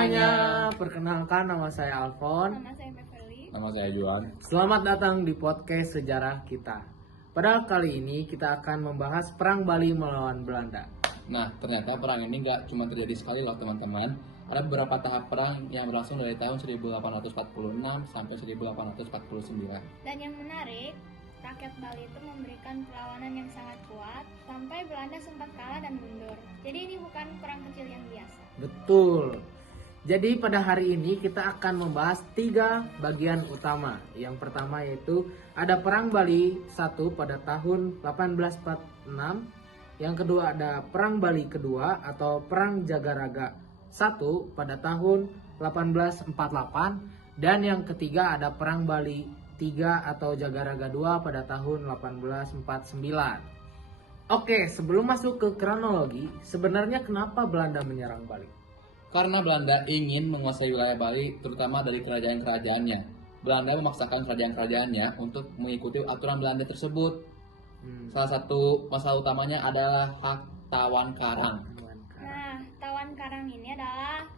semuanya, perkenalkan nama saya Alfon. Nama saya Beverly. Nama saya Juan. Selamat datang di podcast sejarah kita. Pada kali ini kita akan membahas Perang Bali melawan Belanda. Nah, ternyata perang ini nggak cuma terjadi sekali loh teman-teman. Ada beberapa tahap perang yang berlangsung dari tahun 1846 sampai 1849. Dan yang menarik, rakyat Bali itu memberikan perlawanan yang sangat kuat sampai Belanda sempat kalah dan mundur. Jadi ini bukan perang kecil yang biasa. Betul. Jadi pada hari ini kita akan membahas 3 bagian utama. Yang pertama yaitu ada Perang Bali 1 pada tahun 1846. Yang kedua ada Perang Bali kedua atau Perang Jagaraga 1 pada tahun 1848. Dan yang ketiga ada Perang Bali 3 atau Jagaraga 2 pada tahun 1849. Oke, sebelum masuk ke kronologi, sebenarnya kenapa Belanda menyerang Bali? Karena Belanda ingin menguasai wilayah Bali, terutama dari kerajaan-kerajaannya. Belanda memaksakan kerajaan-kerajaannya untuk mengikuti aturan Belanda tersebut. Salah satu masalah utamanya adalah hak tawan karang. Nah, tawan karang ini adalah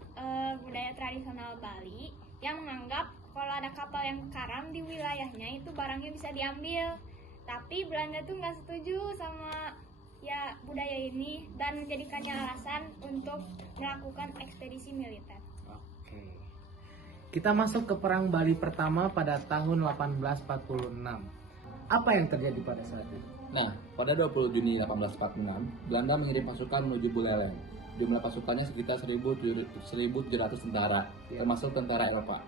budaya tradisional Bali yang menganggap kalau ada kapal yang karam di wilayahnya itu barangnya bisa diambil. Tapi Belanda tuh nggak setuju sama budaya ini dan menjadikannya alasan untuk melakukan ekspedisi militer. Oke. Kita masuk ke Perang Bali pertama pada tahun 1846. Apa yang terjadi pada saat itu? Nah, pada 20 Juni 1846, Belanda mengirim pasukan menuju Buleleng. Jumlah pasukannya sekitar 1.700 tentara, termasuk tentara Eropa.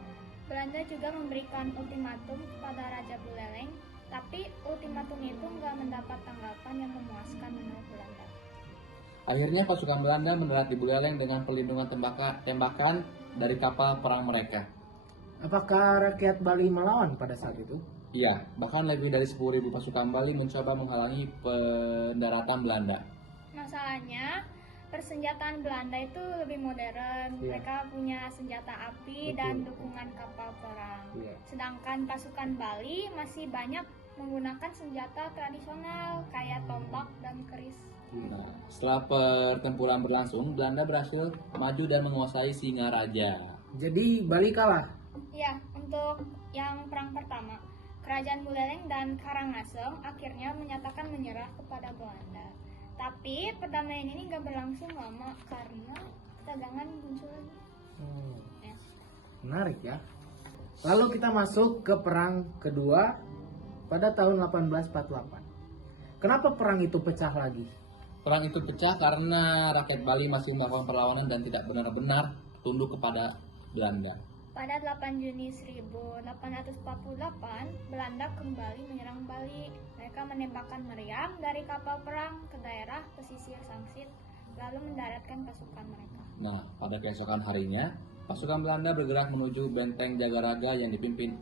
Belanda juga memberikan ultimatum kepada Raja Buleleng, tapi ultimatum itu nggak mendapat tanggapan yang memuaskan menurut Belanda. Akhirnya pasukan Belanda mendarat di Buleleng dengan perlindungan tembakan dari kapal perang mereka. Apakah rakyat Bali melawan pada saat itu? Iya, bahkan lebih dari 10.000 pasukan Bali mencoba menghalangi pendaratan Belanda. Masalahnya, persenjataan Belanda itu lebih modern. Iya. Mereka punya senjata api Betul. dan dukungan kapal perang. Iya. Sedangkan pasukan Bali masih banyak menggunakan senjata tradisional kayak tombak dan keris. Nah, setelah pertempuran berlangsung, Belanda berhasil maju dan menguasai Singaraja. Jadi Bali kalah. Ya, untuk yang perang pertama, Kerajaan Buleleng dan Karangasem akhirnya menyatakan menyerah kepada Belanda. Tapi perdamaian ini nggak berlangsung lama karena ketegangan muncul lagi. Ya. Menarik ya. Lalu kita masuk ke perang kedua pada tahun 1848. Kenapa perang itu pecah lagi? Perang itu pecah karena rakyat Bali masih melakukan perlawanan dan tidak benar-benar tunduk kepada Belanda. Pada 8 Juni 1848, Belanda kembali menyerang Bali. Mereka menembakkan meriam dari kapal perang ke daerah pesisir Sangsit, lalu mendaratkan pasukan mereka. Nah, pada keesokan harinya, pasukan Belanda bergerak menuju benteng Jagaraga yang dipimpin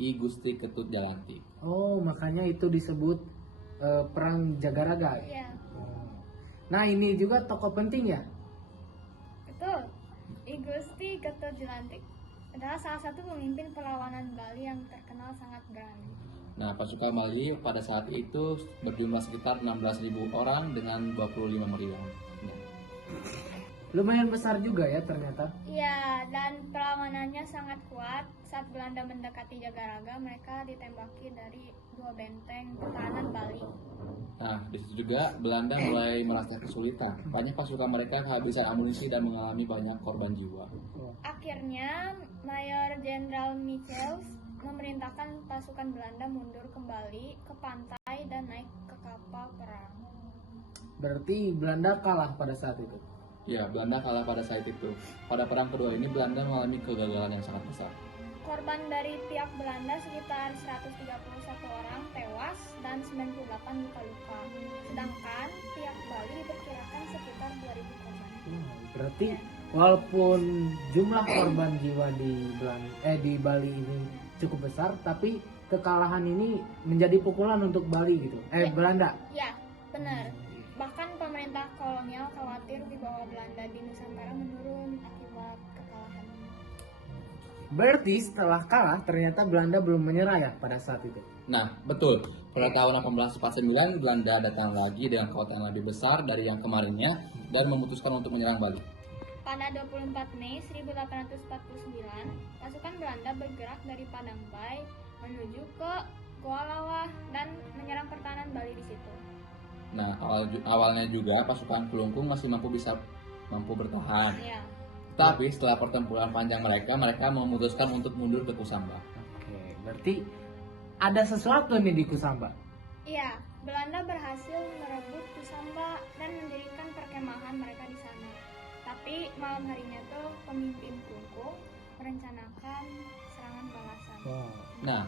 I Gusti Ketut Jalanti. Oh, makanya itu disebut perang Jagaraga. Iya, Nah, ini juga tokoh penting ya. betul. I Gusti Ketut Jalantik adalah salah satu pemimpin perlawanan Bali yang terkenal sangat berani. Nah, pasukan Bali pada saat itu berjumlah sekitar 16.000 orang dengan 25 meriam. Nah, Lumayan besar juga ya ternyata. Iya, dan perlawanannya sangat kuat. Saat Belanda mendekati Jagaraga, mereka ditembaki dari 2 benteng pertahanan Bali. Nah, di situ juga Belanda mulai merasa kesulitan. Banyak pasukan mereka kehabisan amunisi dan mengalami banyak korban jiwa. Akhirnya, Mayor Jenderal Michels memerintahkan pasukan Belanda mundur kembali ke pantai dan naik ke kapal perang. Berarti Belanda kalah pada saat itu. Ya, Belanda kalah pada saat itu. Pada perang kedua ini Belanda mengalami kegagalan yang sangat besar. Korban dari pihak Belanda sekitar 131 orang tewas dan 98 luka-luka. Sedangkan pihak Bali diperkirakan sekitar 2.000 korban. Berarti walaupun jumlah korban jiwa di Bali ini cukup besar, tapi kekalahan ini menjadi pukulan untuk Bali gitu. Belanda. Ya, benar. Bahkan pemerintah kolonial khawatir di bawah Belanda di Nusantara menurun akibat kekalahan. Berarti setelah kalah ternyata Belanda belum menyerah ya pada saat itu. Nah, betul. Pada tahun 1849, Belanda datang lagi dengan kekuatan yang lebih besar dari yang kemarinnya dan memutuskan untuk menyerang Bali. Pada 24 Mei 1849, pasukan Belanda bergerak dari Padang Bay menuju ke Goa Lawah dan menyerang pertahanan Bali di situ. Nah, awalnya juga pasukan Kelungkung masih mampu bertahan. Ya, Tapi setelah pertempuran panjang mereka memutuskan untuk mundur ke Kusamba. Oke, berarti ada sesuatu nih di Kusamba. iya, Belanda berhasil merebut Kusamba dan mendirikan perkemahan mereka di sana. Tapi malam harinya tuh pemimpin Kelungkung merencanakan serangan balasan. Wow. Nah,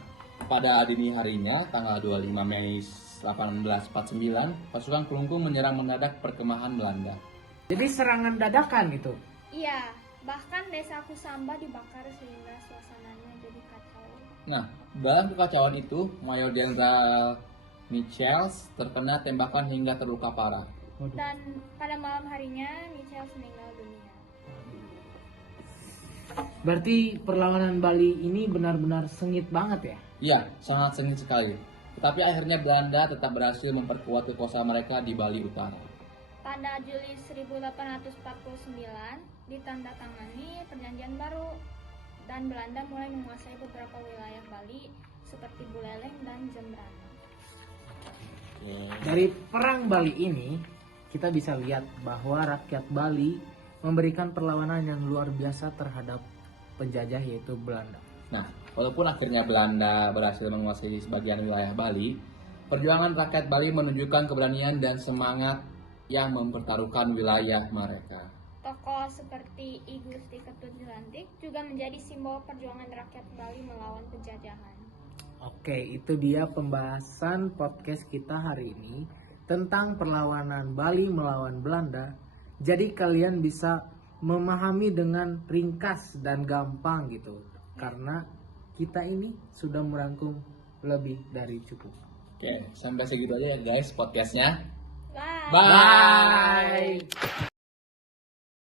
pada dini harinya, tanggal 25 Mei 1849, pasukan Kelungkung menyerang mendadak perkemahan Belanda. Jadi serangan dadakan itu. Iya, bahkan desa Kusamba dibakar sehingga suasananya jadi kacau. Nah, dalam kekacauan itu, Mayor Jenderal Michels terkena tembakan hingga terluka parah. Waduh. Dan pada malam harinya Michels meninggal dunia. Berarti perlawanan Bali ini benar-benar sengit banget ya? Iya, sangat sengit sekali. Tetapi akhirnya Belanda tetap berhasil memperkuat kekuasaan mereka di Bali Utara. Pada Juli 1849 ditandatangani perjanjian baru dan Belanda mulai menguasai beberapa wilayah Bali seperti Buleleng dan Jembrana. Dari perang Bali ini, kita bisa lihat bahwa rakyat Bali memberikan perlawanan yang luar biasa terhadap penjajah yaitu Belanda. Nah, walaupun akhirnya Belanda berhasil menguasai sebagian wilayah Bali, perjuangan rakyat Bali menunjukkan keberanian dan semangat yang mempertaruhkan wilayah mereka. Tokoh seperti I Gusti Ketut Jelantik juga menjadi simbol perjuangan rakyat Bali melawan penjajahan. Oke, itu dia pembahasan podcast kita hari ini tentang perlawanan Bali melawan Belanda. Jadi kalian bisa memahami dengan ringkas dan gampang gitu. Karena kita ini sudah merangkum lebih dari cukup. Oke, sampai segitu aja ya guys podcastnya. Bye. Bye.